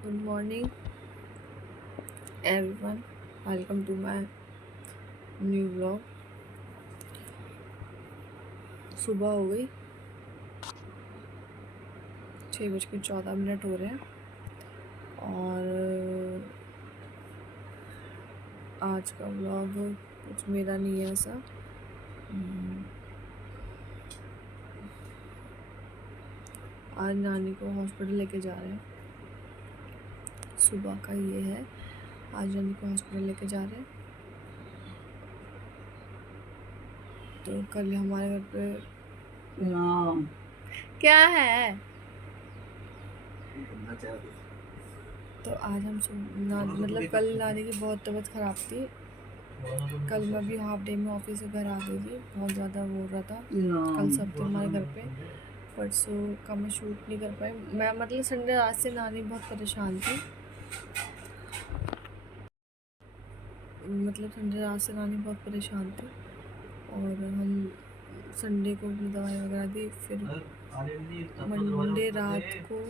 Good morning, everyone. Welcome to my new vlog. सुबह हो गई, 6:14 हो रहे हैं और आज का व्लॉग कुछ मेरा नहीं है ऐसा। आज नानी को हॉस्पिटल लेके जा रहे हैं। सुबह का ये है, आज नानी को हॉस्पिटल लेके जा रहे हैं। तो कल हमारे घर पे क्या है, तो आज हम मतलब कल नानी की बहुत तबीयत ख़राब थी। कल मैं भी हाफ डे में ऑफिस से घर आ गई थी, बहुत ज़्यादा वो हो रहा था। कल सब थे हमारे घर पे, परसों का मैं शूट नहीं कर पाई। मैं मतलब संडे रात से नानी बहुत परेशान थी, मतलब संडे रात से नानी बहुत परेशान थी और हम संडे को अपनी दवाई वगैरह दी। फिर मंडे रात को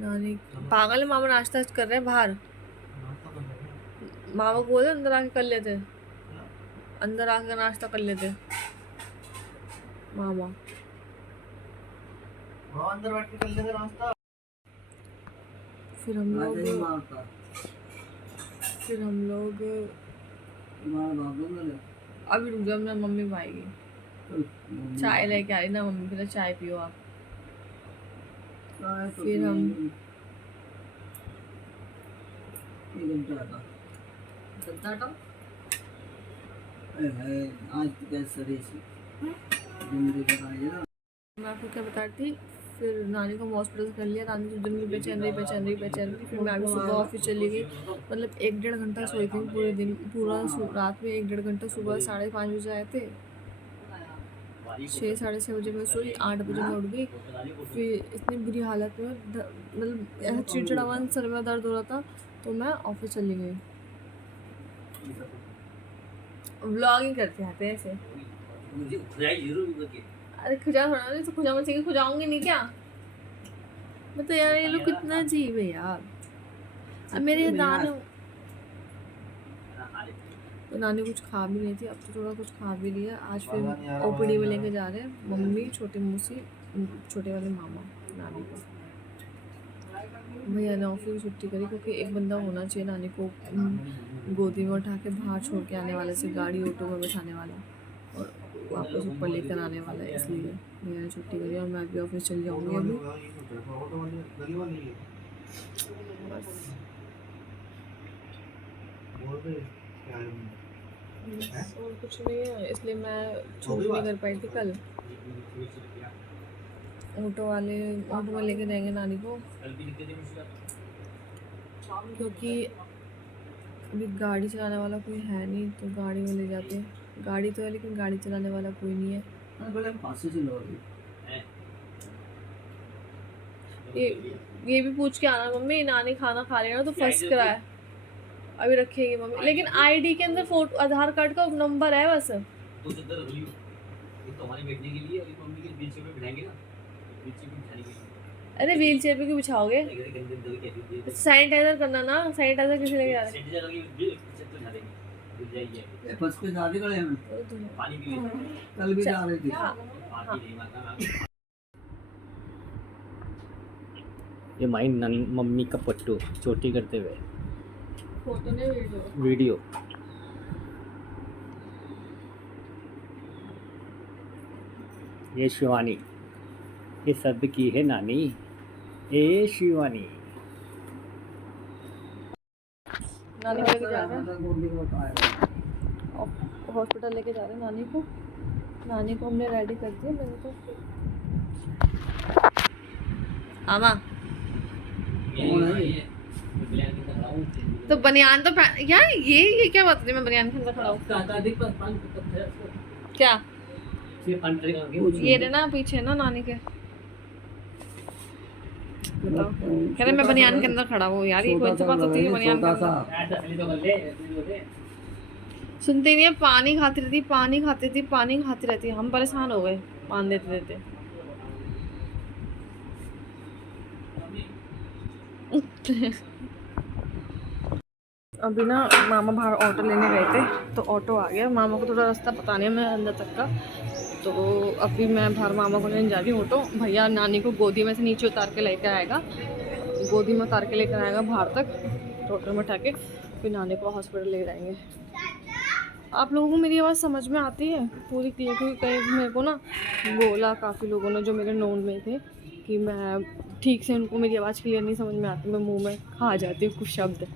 नानी पागल है, मामा नाश्ता कर रहे हैं बाहर। मामा को बोले अंदर आके कर लेते, अंदर आकर नाश्ता कर लेते मामा। अंदर बैठ के कर लेते नाश्ता। फिर हम लोग अभी रुक जाओ, मेरी मम्मी आएगी, चाय लेके आ रही ना मम्मी, पहले चाय पियो आप। फिर हम मैं आपको क्या बता रही थी। फिर नानी को हॉस्पिटल कर लिया, नानी तो दिन में बेचैन रही। फिर मैं अभी सुबह ऑफिस चली गई, मतलब 1-1.5 घंटा सोई थी पूरे दिन, रात में 1-1.5 घंटा। सुबह 5:30 बजे आए थे, 6-6:30 बजे मैं सोई, 8 बजे मैं उठ गई। फिर इतनी बुरी हालत में, मतलब ऐसा चिड़चिड़ावन, सर में दर्द हो रहा था, तो मैं ऑफिस चली गई। व्लॉगिंग करते आते हैं ऐसे। अरे खुजा थोड़ा नहीं, तो खुजा मत, खुजाऊंगी नहीं क्या? मतलब यार ये लोग कितना अजीब है यार। अब मेरे दाने, तो नानी कुछ खा भी नहीं थी, अब तो थोड़ा कुछ खा भी लिया। आज फिर ओपीडी में लेके जा रहे हैं मम्मी, छोटी मौसी, छोटे वाले मामा नानी को। भैया ने ऑफिस की छुट्टी करी, क्योंकि एक बंदा होना चाहिए नानी को गोदी में उठा के बाहर छोड़ के आने वाले से, गाड़ी ऑटो में बैठाने वाला और वापस ऊपर लेकर आने वाला है। इसलिए भैया ने छुट्टी करी और मैं भी ऑफिस चल जाऊँगी अभी। बस और कुछ नहीं है, इसलिए मैं छूट नहीं कर पाई थी कल। ऑटो में लेके जाएंगे नानी को, क्योंकि अभी गाड़ी चलाने वाला कोई है नहीं, तो गाड़ी में ले जाते हैं। गाड़ी तो है लेकिन गाड़ी चलाने वाला कोई नहीं है। ये भी पूछ के आना मम्मी, नानी खाना खा लेना तो फर्स्ट कराए, अभी रखेगी मम्मी। लेकिन आईडी के अंदर फोटो, आधार कार्ड का नंबर है बस। अरे व्हील चेयर पे क्यों बिछाओगे? सैनिटाइजर करना ना, सैनिटाइजर किसी लेके जा रहे कल भी जा रही थी। ये माई मम्मी का पट्टू चोटी करते हुए फोटो ने वीडियो। ये शिवानी, ये सब की है नानी, ये शिवानी। नानी को लेके जा रहे हैं, हॉस्पिटल लेके जा रहे हैं नानी को। नानी को हमने रेडी कर दिया, मैंने तो आमा तो बनियान तो यार ये क्या बात है, मैं बनियान के अंदर खड़ा हूँ क्या? ये रे ना पीछे ना नानी के, बताओ। कह रहे मैं बनियान के अंदर खड़ा हूँ। यार ये कौन सी बात होती है बनियान के अंदर? सुनती नहीं है, पानी खाती रहती। हम परेशान हो गए पानी देते। अभी ना मामा बाहर ऑटो लेने गए थे, तो ऑटो आ गया। मामा को थोड़ा रास्ता पता नहीं है मैं अंदर तक का, तो अभी मैं बाहर मामा को लेने जा रही हूँ। ऑटो भैया नानी को गोदी में से नीचे उतार के लेकर आएगा, गोदी में उतार के लेकर आएगा बाहर तक, तो ऑटो में उठा के फिर नानी को हॉस्पिटल ले जाएंगे। आप लोगों को मेरी आवाज़ समझ में आती है पूरी क्लियर? क्योंकि कई मेरे को ना बोला काफ़ी लोगों ने जो मेरे नोन में थे कि मैं ठीक से, उनको मेरी आवाज़ क्लियर नहीं समझ में आती, मैं मुंह में खा जाती हूँ कुछ शब्द।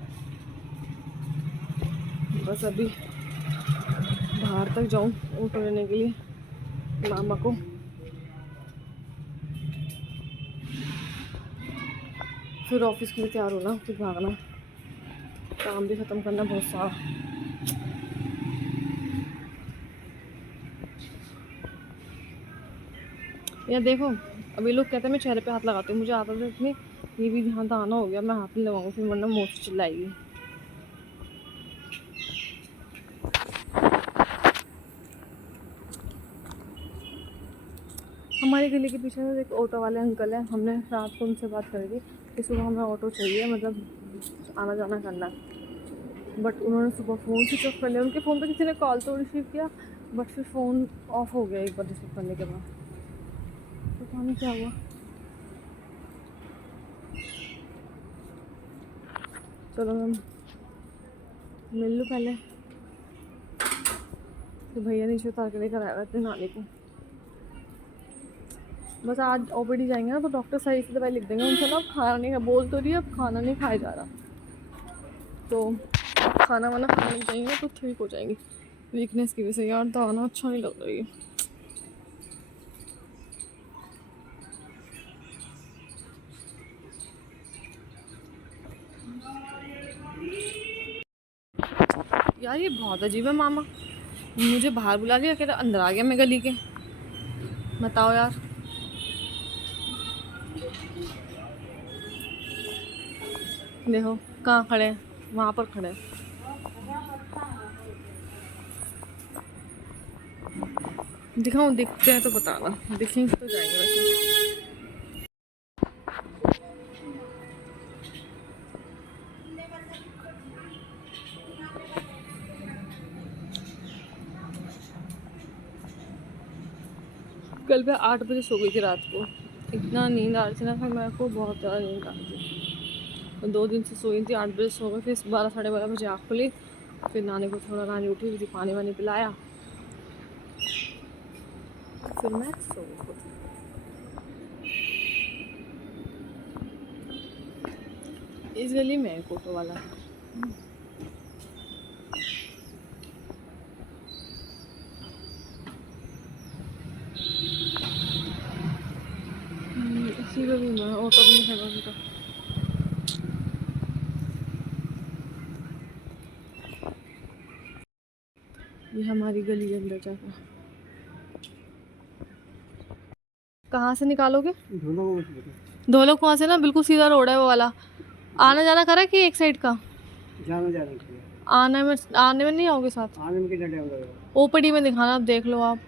बस अभी बाहर तक जाऊँ ऑटो लेने के लिए मामा को, फिर ऑफिस के लिए तैयार होना, फिर भागना, काम भी ख़त्म करना बहुत सारा। या देखो अभी लोग कहते हैं मैं चेहरे पे हाथ लगाती हूँ, मुझे आदत है इतनी, ये भी ध्यान तो आना हो गया, मैं हाथ नहीं लगाऊंगी फिर वरना मुँह से चिल्लाएगी। हमारी गली के पीछे में एक ऑटो वाले अंकल हैं, हमने रात को उनसे बात करी थी कि सुबह हमें ऑटो चाहिए, मतलब आना जाना करना है, बट उन्होंने सुबह फ़ोन स्विच ऑफ कर लिया। उनके फ़ोन पे किसी ने कॉल तो रिसीव किया, बट फिर फ़ोन ऑफ हो गया एक बार रिसीव करने के बाद, तो पता नहीं क्या हुआ। चलो मैं मिल लूँ पहले, तो भैया नीचे उतार के लेकर आया थे नानी को। बस आज ओपीडी जाएंगे ना तो डॉक्टर सही से दवाई लिख देंगे, उनसे ना खाना नहीं, बोल तो रही है अब खाना नहीं खाया जा रहा, तो खाना वाना खाने लग जाएंगे तो ठीक हो जाएंगी वीकनेस की वजह से। यार दाना अच्छा नहीं लग रही है। यार ये बहुत अजीब है, मामा मुझे बाहर बुला लिया, कहता अंदर आ गया मैं गली के, बताओ यार। देखो कहाँ खड़े हैं, वहाँ पर खड़े हैं। दिखाऊं, दिखते हैं तो बताना, दिखेंगे तो जाएंगे वैसे। कल मैं 8 बजे सो गई थी रात को, इतना नींद आ रही थी ना, फिर मेरे को बहुत ज़्यादा नींद आ रही थी। 2 दिन से सोई थी, 8 बजे सो गई, फिर 12 साढ़े 12 बजे आँख खुली, फिर नानी को थोड़ा, नानी उठी हुई थी, पानी वानी पिलाया, फिर मैं सो गई। इस गली में एक ऑटो वाला है, इसी गली में ऑटो भी नहीं है तो। ये हमारी गली के अंदर जाकर कहाँ से निकालोगे? धोलो कहाँ से ना, बिल्कुल सीधा रोड है वो वाला, आना जाना करा कि एक साइड का आने में नहीं आओगे साथ? आने में कितना टाइम लगेगा? ओपीडी में दिखाना, अब देख लो आप।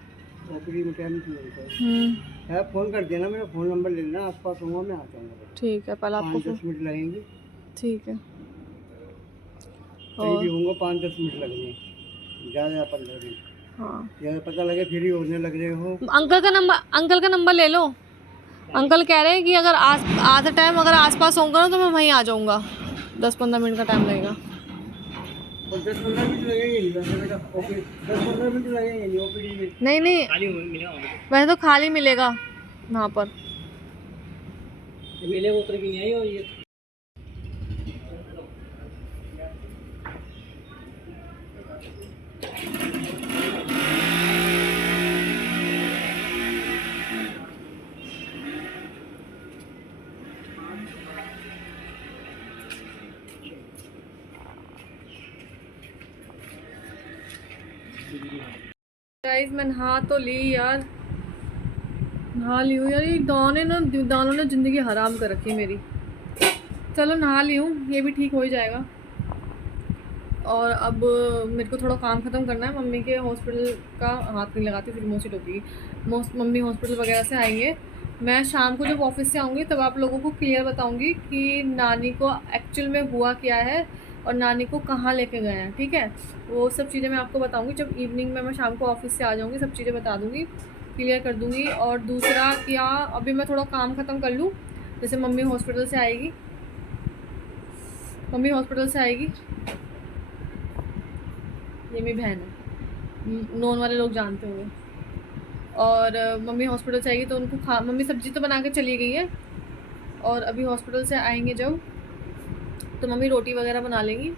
ओपीडी में टाइम नहीं लगता है, फ़ोन कर देना, मेरा फ़ोन नंबर ले लेना, आसपास होऊंगा मैं आ जाऊँगा। ठीक है, पहले आपको 5-10 मिनट लगेंगे। ठीक है, कहीं भी होऊंगा 5-10 मिनट लगेंगे, ज़्यादा 15 मिनट। हाँ ज़्यादा पता लगे फिर ही होने लग रहे हो। अंकल का नंबर ले लो। अंकल कह रहे हैं कि अगर आधा टाइम अगर आसपास होगा ना तो मैं वहीं आ जाऊँगा, 10-15 मिनट का टाइम लगेगा। और 10-15 मिनट लगेंगे नहीं वैसे बेटा, ओके 10-15 मिनट लगेंगे नहीं ओपीडी में। नहीं खाली मिलेगा, वैसे तो खाली मिलेगा वहाँ पर। मिलेगा उतर के नहीं आई। और ये गाइस मैं नहा तो ली यार, नहा ली हूँ यार, ये दानों ने ज़िंदगी हराम कर रखी है मेरी। चलो नहा ली हूँ, ये भी ठीक हो ही जाएगा। और अब मेरे को थोड़ा काम ख़त्म करना है, मम्मी के हॉस्पिटल का हाथ नहीं लगाती फिर मुँह से टोकेगी। मम्मी हॉस्पिटल वगैरह से आएंगे मैं शाम को जब ऑफिस से आऊँगी तब आप लोगों को क्लियर बताऊँगी कि नानी को एक्चुअल में हुआ क्या है और नानी को कहाँ लेके गए हैं, ठीक है। वो सब चीज़ें मैं आपको बताऊँगी जब इवनिंग में मैं शाम को ऑफिस से आ जाऊँगी, सब चीज़ें बता दूँगी, क्लियर कर दूँगी। और दूसरा क्या, अभी मैं थोड़ा काम ख़त्म कर लूँ, जैसे मम्मी हॉस्पिटल से आएगी, ये मेरी बहन है, नॉन वाले लोग जानते होंगे। और मम्मी हॉस्पिटल से आएगी तो उनको मम्मी सब्जी तो बना के चली गई है, और अभी हॉस्पिटल से आएंगे जब तो मम्मी रोटी वगैरह बना लेंगी।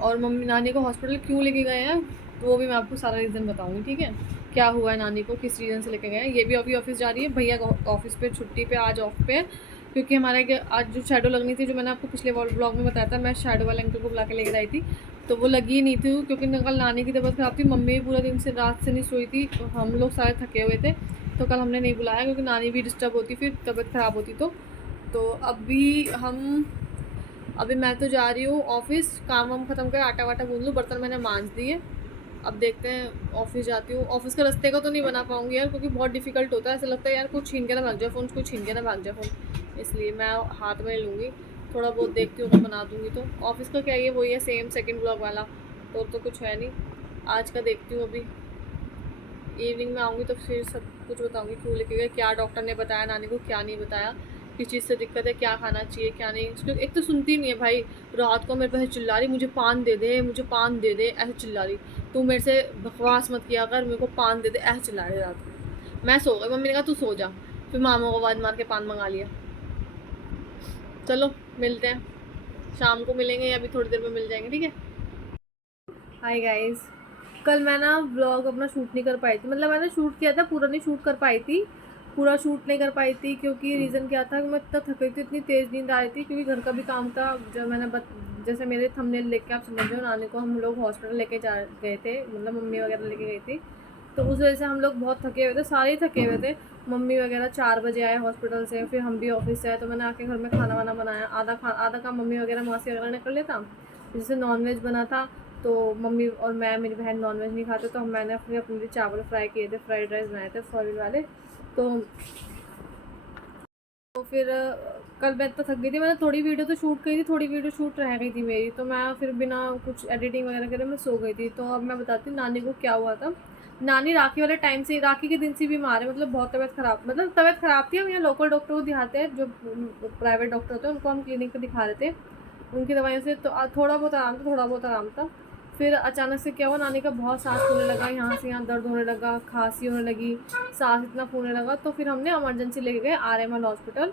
और मम्मी नानी को हॉस्पिटल क्यों लेके गए हैं वो भी मैं आपको सारा रीज़न बताऊंगी, ठीक है। क्या हुआ है नानी को, किस रीज़न से लेके गए हैं। ये भी अभी ऑफिस जा रही है, भैया ऑफिस पे छुट्टी पे, आज ऑफ पे, क्योंकि हमारे आज जो शैडो लगनी थी, जो मैंने आपको पिछले ब्लॉग में बताया था, मैं शैडो वाले अंकल को बुला के लेकर आई थी, तो वो लगी ही नहीं थी, क्योंकि कल नानी की तबीयत ख़राब थी, मम्मी भी पूरा दिन से रात से नहीं सोई थी, तो हम लोग सारे थके हुए थे, तो कल हमने नहीं बुलाया, क्योंकि नानी भी डिस्टर्ब होती, फिर तबीयत ख़राब होती। तो अभी मैं तो जा रही हूँ ऑफिस, काम वाम ख़त्म कर, आटा वाटा गूंद लूँ, बर्तन मैंने मांज दिए। अब देखते हैं, ऑफिस जाती हूँ। ऑफिस के रास्ते का तो नहीं बना पाऊँगी यार, क्योंकि बहुत डिफिकल्ट होता है, ऐसा लगता है यार कुछ छीन के ना भाग जाए फ़ोन, कुछ छीन के ना भाग जाए फ़ोन, इसलिए मैं हाथ में लूँगी, थोड़ा बहुत देखती हूँ तो बना दूँगी। तो ऑफिस का क्या है, वही है सेम सेकंड ब्लॉग वाला, तो कुछ है नहीं। आज का देखती हूँ, अभी इवनिंग में आऊँगी तो फिर सब कुछ बताऊँगी, क्यों लेके गए, क्या डॉक्टर ने बताया नानी को, क्या नहीं बताया, किस चीज़ से दिक्कत है, क्या खाना चाहिए क्या नहीं। एक तो सुनती नहीं है भाई, रात को मेरे पास चिल्ला रही, मुझे पान दे दे, मुझे पान दे दे, ऐसे चिल्ला रही, तू मेरे से बकवास मत किया कर, मेरे को पान दे दे, ऐसे चिल्ला रही रात को। मैं सो गई, मम्मी ने कहा तू सो जा, फिर मामा को आवाज़ मार के पान मंगा लिया। चलो मिलते हैं, शाम को मिलेंगे या अभी थोड़ी देर में मिल जाएंगे, ठीक है। हाय गाइस, कल मैं ना व्लॉग अपना शूट नहीं कर पाई थी, मतलब मैंने शूट किया था, पूरा नहीं शूट कर पाई थी, पूरा शूट नहीं कर पाई थी, क्योंकि रीज़न क्या था कि मैं इतना थक गई थी, इतनी तेज़ नींद आ रही थी, क्योंकि घर का भी काम था। जब मैंने जैसे मेरे थंबनेल देख के आप समझ रहे हो, नानी को हम लोग हॉस्पिटल लेके जा गए थे, मतलब मम्मी वगैरह लेके गई थी, तो उस वजह से हम लोग बहुत थके हुए थे, सारे ही थके हुए थे। मम्मी वगैरह 4 बजे आए हॉस्पिटल से, फिर हम भी ऑफिस से आए, तो मैंने आके घर में खाना वाना बनाया, आधा काम मम्मी वगैरह मासी वगैरह ने कर लेता। जैसे नॉनवेज बना था, तो मम्मी और मैं, मेरी बहन नॉनवेज नहीं खाते, तो मैंने अपने लिए चावल फ्राई किए थे, फ्राइड राइस बनाए थे फॉइल वाले। तो फिर कल मैं इतना थक गई थी, मैंने थोड़ी वीडियो तो शूट करी थी, थोड़ी वीडियो शूट रह गई थी मेरी, तो मैं फिर बिना कुछ एडिटिंग वगैरह करे मैं सो गई थी। तो अब मैं बताती हूँ नानी को क्या हुआ था। नानी राखी वाले टाइम से, राखी के दिन से बीमार है, मतलब बहुत तबीयत ख़राब, मतलब तबीयत ख़राब थी। हम यहाँ लोकल डॉक्टर को दिखाते हैं, जो प्राइवेट डॉक्टर होते हैं उनको हम क्लिनिक पर दिखा रहे थे, उनकी दवाइयों से तो थोड़ा बहुत आराम था। फिर अचानक से क्या हुआ, नानी का बहुत सांस फूलने लगा, यहाँ से यहाँ दर्द होने लगा, खांसी होने लगी, सांस इतना फूलने लगा, तो फिर हमने इमरजेंसी लेके गए RML हॉस्पिटल।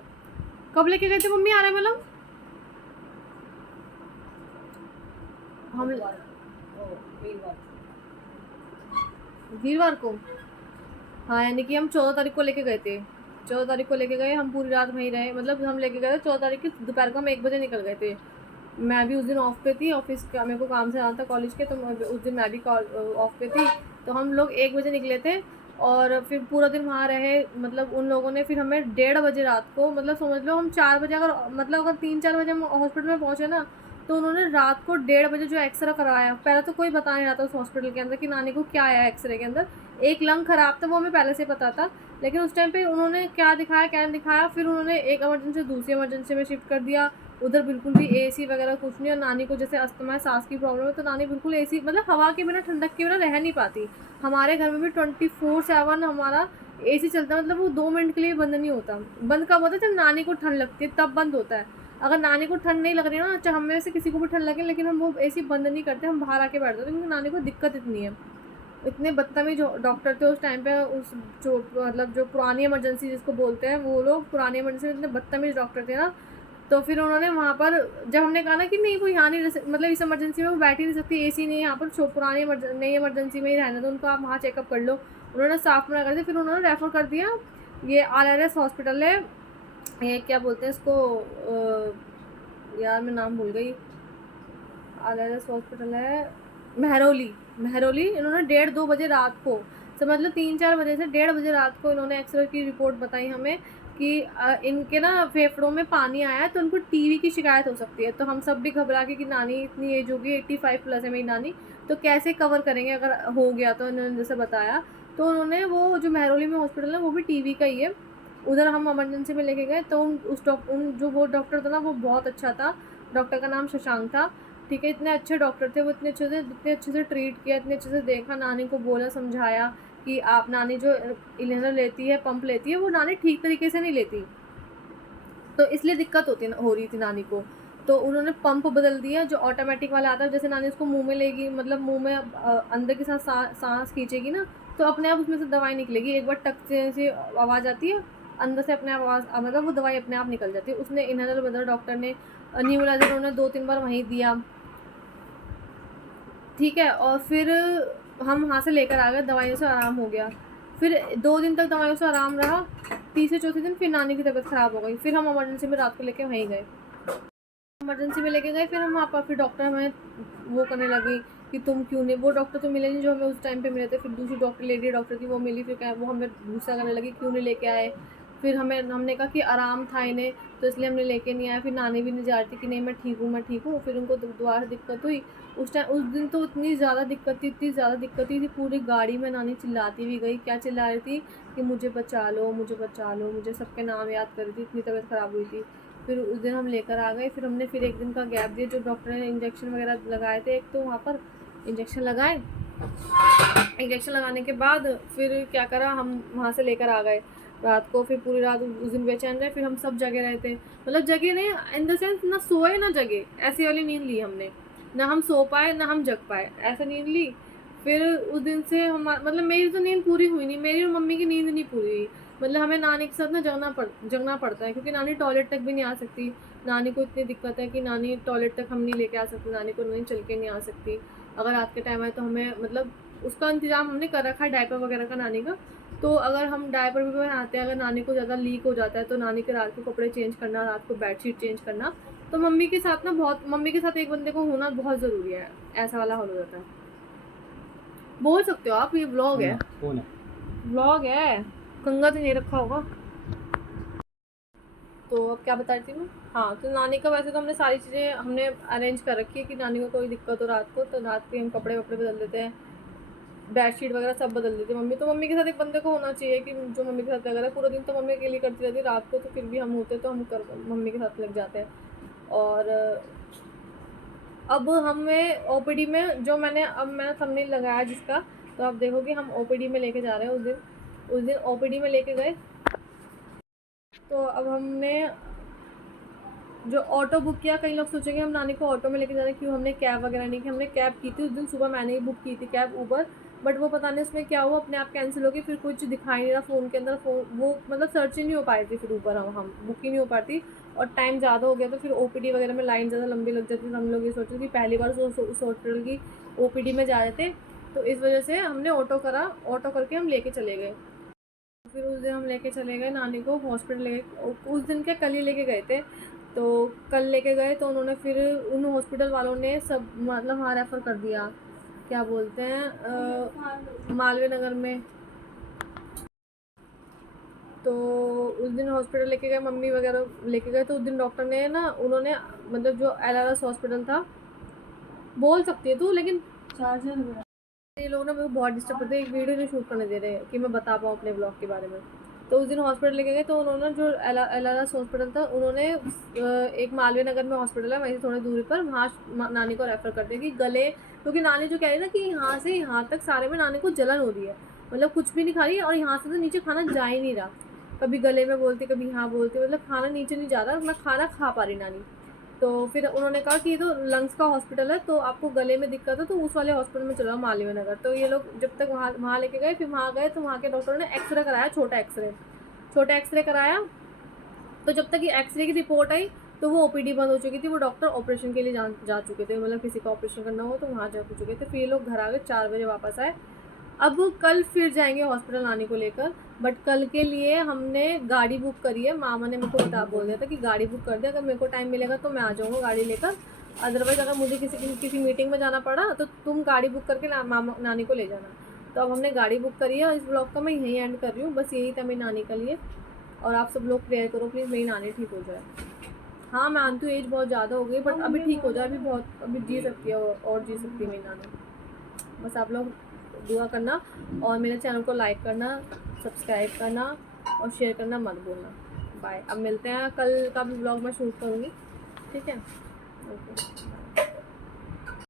कब लेके गए थे मम्मी RML? हम वीरवार को, हाँ, यानी कि हम 14 तारीख को लेके गए थे, 14 तारीख को लेके गए, हम पूरी रात वहीं रहे, मतलब हम लेके गए थे 14 तारीख की दोपहर को, हम 1 बजे निकल गए थे। मैं भी उस दिन ऑफ पे थी, ऑफिस का मेरे को काम से जाना था कॉलेज के, तो उस दिन मैं भी ऑफ पे थी, तो हम लोग 1 बजे निकले थे, और फिर पूरा दिन वहाँ रहे। मतलब उन लोगों ने फिर हमें 1:30 बजे रात को, मतलब समझ लो हम 4 बजे, अगर 3-4 बजे हम हॉस्पिटल में पहुँचे ना, तो उन्होंने रात को 1:30 बजे जो एक्सरे करवाया, पहले तो कोई बता नहीं रहा था उस हॉस्पिटल के अंदर कि नानी को क्या आया एक्सरे के अंदर। एक लंग ख़राब था, वो हमें पहले से पता था, लेकिन उस टाइम पे उन्होंने क्या दिखाया क्या नहीं दिखाया, फिर उन्होंने एक इमरजेंसी दूसरी इमरजेंसी में शिफ्ट कर दिया। उधर बिल्कुल भी AC वगैरह कुछ नहीं, और नानी को जैसे अस्थमा है, सांस की प्रॉब्लम है, तो नानी बिल्कुल AC, मतलब हवा के बिना, ठंडक के बिना रह नहीं पाती। हमारे घर में भी 24/7 हमारा AC चलता है, मतलब वो 2 मिनट के लिए बंद नहीं होता। बंद कब होता है, जब नानी को ठंड लगती है तब बंद होता है। अगर नानी को ठंड नहीं लग रही है ना, चाहे हम में से किसी को भी ठंड लगे, लेकिन हम वो AC बंद नहीं करते, हम बाहर आके बैठ जाते, क्योंकि नानी को दिक्कत इतनी है। इतने बदतमीज डॉक्टर थे उस टाइम पे, उस जो मतलब जो पुरानी इमरजेंसी जिसको बोलते हैं, वो लोग पुरानी इमरजेंसी में इतने बदतमीज डॉक्टर थे ना। तो फिर उन्होंने वहाँ पर, जब हमने कहा ना कि नहीं वो यहाँ नहीं मतलब इस इमरजेंसी में वो बैठ ही नहीं सकती, AC नहीं है यहाँ पर, पुरानी नई इमरजेंसी में ही रहना, तो उनको आप वहाँ चेकअप कर लो। उन्होंने साफ मना कर दिया, फिर उन्होंने रेफ़र कर दिया, ये RRS हॉस्पिटल है, ये क्या बोलते हैं इसको, यार मैं नाम भूल गई, RRS हॉस्पिटल है महरौली। इन्होंने 1:30-2 बजे रात को, समझ लो 3-4 बजे से 1:30 बजे रात को इन्होंने एक्सरे की रिपोर्ट बताई हमें कि इनके ना फेफड़ों में पानी आया है, तो उनको TB की शिकायत हो सकती है। तो हम सब भी घबरा के कि नानी इतनी एज होगी, 85 प्लस है मेरी नानी, तो कैसे कवर करेंगे अगर हो गया तो, इन्होंने जैसे बताया। तो उन्होंने वो जो महरौली में हॉस्पिटल है वो भी TB का ही है, उधर हम इमरजेंसी में लेके गए तो वो डॉक्टर था ना, वो बहुत अच्छा था। डॉक्टर का नाम शशांक था, ठीक है। इतने अच्छे डॉक्टर थे वो, इतने अच्छे से ट्रीट किया, इतने अच्छे से देखा, नानी को बोला, समझाया कि आप नानी जो इनहेलर लेती है, पंप लेती है, वो नानी ठीक तरीके से नहीं लेती, तो इसलिए दिक्कत हो रही थी नानी को। तो उन्होंने पंप बदल दिया जो ऑटोमेटिक वाला आता है, जैसे नानी उसको मुंह में लेगी, मतलब मुंह में अंदर के साथ सांस खींचेगी ना, तो अपने आप उसमें से दवाई निकलेगी। एक बार टक से आवाज़ आती है, अंदर से अपने आप आवाज़, मतलब वो दवाई अपने आप निकल जाती है। उसने इनहेलर बदला डॉक्टर ने, न्यूबलाइजर उन्होंने 2-3 बार वहीं दिया, ठीक है। और फिर हम वहाँ से लेकर आ गए, दवाइयों से आराम हो गया। फिर 2 दिन तक दवाइयों से आराम रहा। तीसरे चौथे दिन फिर नानी की तबीयत ख़राब हो गई। फिर हम इमरजेंसी में रात को लेके वहीं गए, इमरजेंसी में लेके गए। फिर हम वहाँ पर, फिर डॉक्टर हमें वो करने लगी कि तुम क्यों नहीं, वो डॉक्टर तो मिले नहीं जो हमें उस टाइम पे मिले थे। फिर दूसरी डॉक्टर, लेडी डॉक्टर थी, वो मिली। फिर क्या, वो हमें गुस्सा करने लगी, क्यों नहीं लेके आए। फिर हमने कहा कि आराम था इन्हें, तो इसलिए हमने लेके नहीं आया। फिर नानी भी नहीं जा रही थी कि नहीं मैं ठीक हूँ। फिर उनको दोबारा दिक्कत हुई। उस दिन तो इतनी ज़्यादा दिक्कत थी, पूरी गाड़ी में नानी चिल्लाती भी गई। क्या चिल्ला रही थी कि मुझे बचा लो, मुझे सबके नाम याद कर रही थी, इतनी तबीयत ख़राब हुई थी। फिर उस दिन हम लेकर आ गए। फिर हमने फिर 1 दिन का गैप दिया, जो डॉक्टर ने इंजेक्शन वगैरह लगाए थे, एक तो वहाँ पर इंजेक्शन लगाए। इंजेक्शन लगाने के बाद फिर क्या करा, हम वहाँ से लेकर आ गए रात को। फिर पूरी रात उस दिन बेचैन रहे। फिर हम सब जगे रहे थे, मतलब जगे नहीं इन द सेंस, ना सोए ना जगे, ऐसी वाली नींद ली हमने। ना हम सो पाए ना हम जग पाए, ऐसा नींद ली। फिर उस दिन से हम, मतलब मेरी तो नींद पूरी हुई नहीं, मेरी और मम्मी की नींद नहीं पूरी हुई। मतलब हमें नानी के साथ ना जगना पड़ता है, क्योंकि नानी टॉयलेट तक भी नहीं आ सकती। नानी को इतनी दिक्कत है कि नानी टॉयलेट तक हम नहीं लेके आ सकते, नानी को नहीं चल के नहीं आ सकती। अगर रात के टाइम आए तो हमें, मतलब उसका इंतज़ाम हमने कर रखा है डायपर वगैरह का नानी का। तो अगर हम डायपर भी पहनाते हैं, अगर नानी को ज़्यादा लीक हो जाता है तो नानी के रात के कपड़े चेंज करना, रात को बेडशीट चेंज करना, तो मम्मी के साथ एक बंदे को होना बहुत ज़रूरी है। ऐसा वाला हाल हो जाता है। बोल सकते हो आप, ये व्लॉग है, कौन है? व्लॉग है, कंगा तो नहीं रखा होगा। तो अब क्या बता रही थी मैं, हाँ, तो नानी का वैसे तो हमने सारी चीज़ें हमने अरेंज कर रखी है कि नानी को कोई दिक्कत हो रात को, तो रात के हम कपड़े वपड़े बदल देते हैं, बेडशीट वगैरह सब बदल देती है मम्मी। तो मम्मी के साथ एक बंदे को होना चाहिए कि जो मम्मी के साथ लग रहा है। पूरा दिन तो मम्मी अकेली करती रहती है, रात को तो फिर भी हम होते तो मम्मी के साथ लग जाते हैं। और अब हमें ओपीडी में, जो मैंने थंबनेल लगाया जिसका, तो आप देखोगे हम ओपीडी में लेके जा रहे हैं। उस दिन ओपीडी में लेके गए। तो अब हमने जो ऑटो बुक किया, कई लोग सोचेंगे हम नानी को ऑटो में लेके जा रहे हैं, क्यों हमने कैब वगैरह नहीं की। हमने कैब की थी उस दिन सुबह, मैंने ही बुक की थी कैब, ऊबर। बट वो पता नहीं उसमें क्या हुआ, अपने आप कैंसिल हो गई। फिर कुछ दिखाई नहीं रहा फ़ोन के अंदर, वो मतलब सर्च ही नहीं हो पाई थी फिर ऊबर, हम बुक ही नहीं हो पाती। और टाइम ज़्यादा हो गया तो फिर ओपीडी वगैरह में लाइन ज़्यादा लंबी लग जाती थी। हम लोग ये सोचते थे कि पहली बार उस हॉस्पिटल की ओपीडी में जा रहे थे, तो इस वजह से हमने ऑटो करके हम लेके चले गए। फिर उस दिन हम लेके चले गए नानी को हॉस्पिटल उस दिन के कल ही लेके गए थे। तो कल लेके गए तो उन्होंने फिर उन हॉस्पिटल वालों ने सब, मतलब वहाँ रेफ़र कर दिया, क्या बोलते हैं, मालवीय नगर में। तो उस दिन हॉस्पिटल लेके गए, मम्मी वगैरह लेके गए। तो उस दिन डॉक्टर ने ना, उन्होंने, मतलब जो LRS हॉस्पिटल था, बोल सकती है तू, लेकिन चार्जर, ये लोग ना मेरे को बहुत डिस्टर्ब करते हैं, एक वीडियो नहीं शूट करने दे रहे कि मैं बता पाऊँ अपने ब्लॉग के बारे में। तो उस दिन हॉस्पिटल लेके गए तो उन्होंने, जो LRS हॉस्पिटल था, उन्होंने एक मालवीय नगर में हॉस्पिटल है, वहीं से थोड़ी दूरी पर, वहाँ नानी को रेफ़र कर दिया कि गले, क्योंकि नानी जो कह रही है ना कि यहाँ से यहाँ तक सारे में नानी को जलन हो रही है, मतलब कुछ भी नहीं खा रही है, और यहाँ से तो नीचे खाना जा ही नहीं रहा। कभी गले में बोलती, कभी यहाँ बोलती, मतलब खाना नीचे नहीं जा रहा, ना खाना खा पा रही नानी। तो फिर उन्होंने कहा कि ये तो लंग्स का हॉस्पिटल है, तो आपको गले में दिक्कत है तो उस वाले हॉस्पिटल में चलो मालवीय नगर। तो ये लोग जब तक वहाँ लेके गए, फिर वहाँ गए तो वहाँ के डॉक्टर ने एक्सरे कराया, छोटा एक्सरे कराया। तो जब तक ये एक्सरे की रिपोर्ट आई तो वो ओपीडी बंद हो चुकी थी, वो डॉक्टर ऑपरेशन के लिए जा चुके थे, मतलब किसी का ऑपरेशन करना हो तो वहाँ जा चुके थे। फिर ये लोग घर आ गए, 4 बजे वापस आए। अब कल फिर जाएंगे हॉस्पिटल नानी को लेकर, बट कल के लिए हमने गाड़ी बुक करी है। मामा ने मेरे को बोल दिया था कि गाड़ी बुक कर दे, अगर मेरे को टाइम मिलेगा तो मैं आ जाऊँगा गाड़ी लेकर, अदरवाइज़ अगर मुझे किसी मीटिंग में जाना पड़ा तो तुम गाड़ी बुक करके नानी को ले जाना। तो अब हमने गाड़ी बुक करी है, और इस ब्लॉग का मैं यहीं एंड कर रही हूँ। बस यही था मेरी नानी के लिए, और आप सब लोग प्रेयर करो प्लीज़ मेरी नानी ठीक हो जाए। हाँ, मैं मानती हूँ एज बहुत ज़्यादा हो गई, बट अभी ठीक हो जाए, अभी जी सकती है, और जी सकती है मेरी नानी। बस आप लोग दुआ करना, और मेरे चैनल को लाइक करना, सब्सक्राइब करना, और शेयर करना मत भूलना। बाय। अब मिलते हैं, कल का भी ब्लॉग मैं शूट करूँगी, ठीक है। ओके।